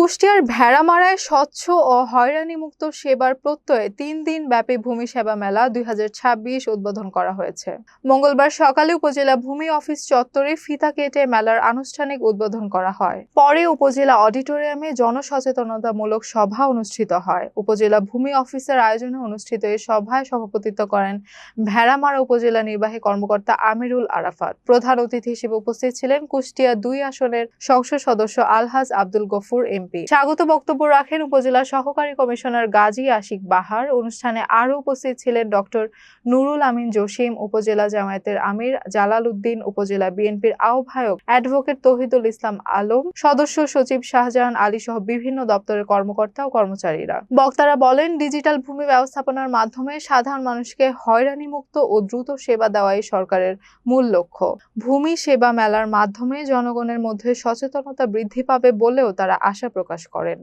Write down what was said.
কুষ্টিয়ার ভেড়ামারায় স্বচ্ছ ও হয়রানিমুক্ত সেবার প্রত্যয়ে ৩ দিন ব্যাপী ভূমি সেবা মেলা ২০২৬ উদ্বোধন করা হয়েছে। মঙ্গলবার সকালে উপজেলা ভূমি অফিস চত্বরে ফিতা কেটে মেলার আনুষ্ঠানিক উদ্বোধন করা হয়। পরে উপজেলা অডিটোরিয়ামে জনসচেতনতামূলক সভা অনুষ্ঠিত হয়। উপজেলা ভূমি অফিসের আয়োজনে অনুষ্ঠিত এই সভায় সভাপতিত্ব করেন ভেড়ামারা উপজেলা নির্বাহী কর্মকর্তা আমিরুল আরাফাত। প্রধান অতিথি হিসেবে উপস্থিত ছিলেন কুষ্টিয়া ২ আসনের সংসদ সদস্য আলহাজ আব্দুল গফুর এমপি। স্বাগত বক্তব্য রাখেন উপজেলা সহকারী কমিশনার গাজী আশিক বাহার। অনুষ্ঠানে আরও উপস্থিত ছিলেন ডক্টর নুরুল আমিন জসিম, উপজেলা জামায়াতের আমির জালাল উদ্দিন, উপজেলা বিএনপির আহ্বায়ক অ্যাডভোকেট তৌহিদুল ইসলাম আলম, সদস্য সচিব শাহজাহান আলী সহ বিভিন্ন দপ্তরের কর্মকর্তা ও কর্মচারীরা। বক্তারা বলেন, ডিজিটাল ভূমি ব্যবস্থাপনার মাধ্যমে সাধারণ মানুষকে হয়রানিমুক্ত ও দ্রুত সেবা দেওয়াই সরকারের মূল লক্ষ্য। ভূমি সেবা মেলার মাধ্যমে জনগণের মধ্যে সচেতনতা বৃদ্ধি পাবে বলেও তারা আশা প্রকাশ করেন।